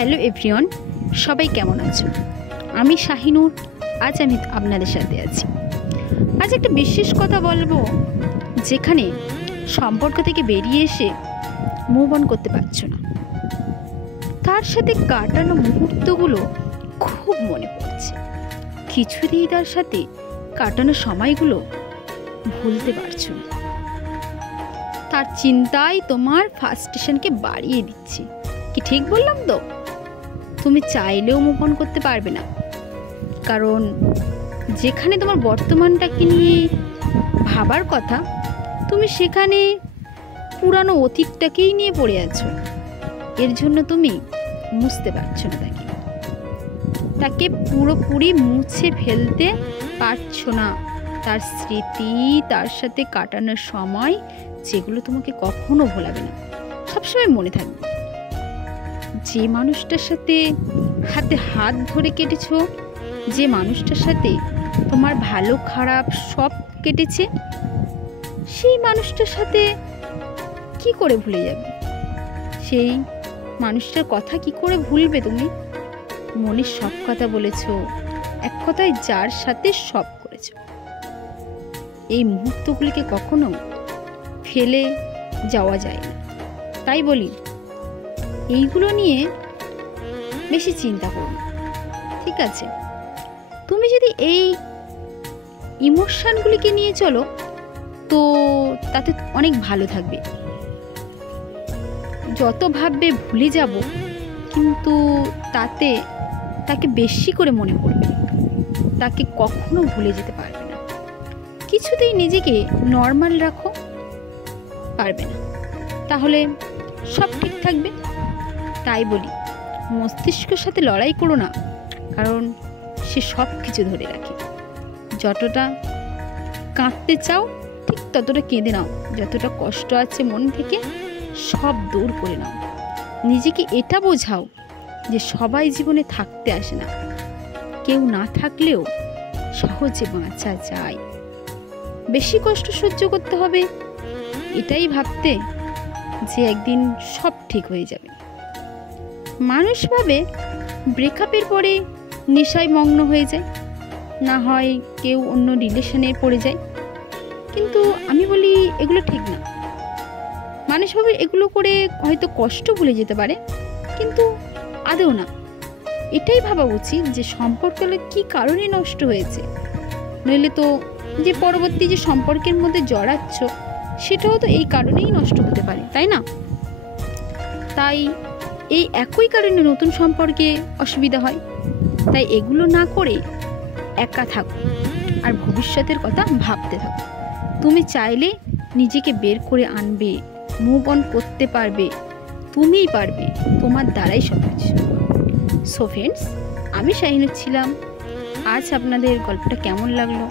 Hello everyone, সবাই কেমন আছো? আমি শাহিনুর। আজ আমি আপনাদের সাথে আছি। আজ একটা বিশেষ কথা বলবো, যেখানে সম্পর্ক থেকে বেরিয়ে এসে মুভ অন করতে পারছো না। তার সাথে কাটানো মুহূর্তগুলো খুব মনে পড়ছে। কিছুতেই তার সাথে কাটানো সময়গুলো ভুলতে পারছো না। তার চিন্তায় তোমার ফ্রাস্ট্রেশনকে বাড়িয়ে দিচ্ছে। কি ঠিক বললাম তো? তুমি চাইলেও মুভ অন করতে পারবে না, কারণ যেখানে তোমার বর্তমানটাকে নিয়ে ভাবার কথা, তুমি সেখানে পুরানো অতীতটাকেই নিয়ে পড়ে আছো। এর জন্য তুমি মুছতে পারছো না তাকে পুরোপুরি মুছে ফেলতে পারছো না। তার স্মৃতি, তার সাথে কাটানোর সময়, যেগুলো তোমাকে কখনো ভোলাবে না, সবসময় মনে থাকবে। যে মানুষটার সাথে হাতে হাত ধরে কেটেছো, যে মানুষটার সাথে তোমার ভালো খারাপ সব কেটেছে, সেই মানুষটার সাথে কি করে ভুলে যাবে? সেই মানুষটার কথা কি করে ভুলবে তুমি? মনের সব কথা বলেছো, এক কথায় যার সাথে সব করেছো। এই মুহূর্তগুলিকে কখনো ফেলে যাওয়া যায় না। তাই বলি, এইগুলো নিয়ে বেশি চিন্তা করো না, ঠিক আছে? তুমি যদি এই ইমোশনগুলিকে নিয়ে চলো, তো তাতে অনেক ভালো থাকবে। যত ভাববে ভুলে যাব, কিন্তু তাতে তাকে বেশি করে মনে পড়বে, তাকে কখনো ভুলে যেতে পারবে না। কিছুতেই নিজেকে নর্মাল রাখো, পারবে না, তাহলে সব ঠিক থাকবে। তাই বলি, মস্তিষ্কের সাথে লড়াই করো না, কারণ সে সব কিছু ধরে রাখে। যতটা কাঁদতে চাও, ঠিক ততটা কেঁদে নাও। যতটা কষ্ট আছে মন থেকে, সব দূর করে নাও। নিজেকে এটা বোঝাও যে সবাই জীবনে থাকতে আসে না, কেউ না থাকলেও সহজে বাঁচা যায়। বেশি কষ্ট সহ্য করতে হবে এটাই ভাবতে যে একদিন সব ঠিক হয়ে যাবে। মানুষ ভাবে ব্রেকআপের পরে নেশায় মগ্ন হয়ে যায়, না হয় কেউ অন্য রিলেশনে পড়ে যায়। কিন্তু আমি বলি, এগুলো ঠিক না। মানুষ ভাবে এগুলো করে হয়তো কষ্ট ভুলে যেতে পারে, কিন্তু আদৌ না। এটাই ভাবা উচিত যে সম্পর্কগুলো কি কারণে নষ্ট হয়েছে। নইলে তো যে পরবর্তী যে সম্পর্কের মধ্যে জড়াচ্ছ, সেটাও তো এই কারণেই নষ্ট হতে পারে, তাই না? তাই এই একই কারণে নতুন সম্পর্কে অসুবিধা হয়। তাই এগুলো না করে একা থাকো আর ভবিষ্যতের কথা ভাবতে থাকো। তুমি চাইলে নিজেকে বের করে আনবে, মুভ অন করতে পারবে, তুমিই পারবে, তোমার দ্বারাই সব কিছু। সো ফ্রেন্ডস, আমি শাহিনুর ছিলাম। আজ আপনাদের গল্পটা কেমন লাগলো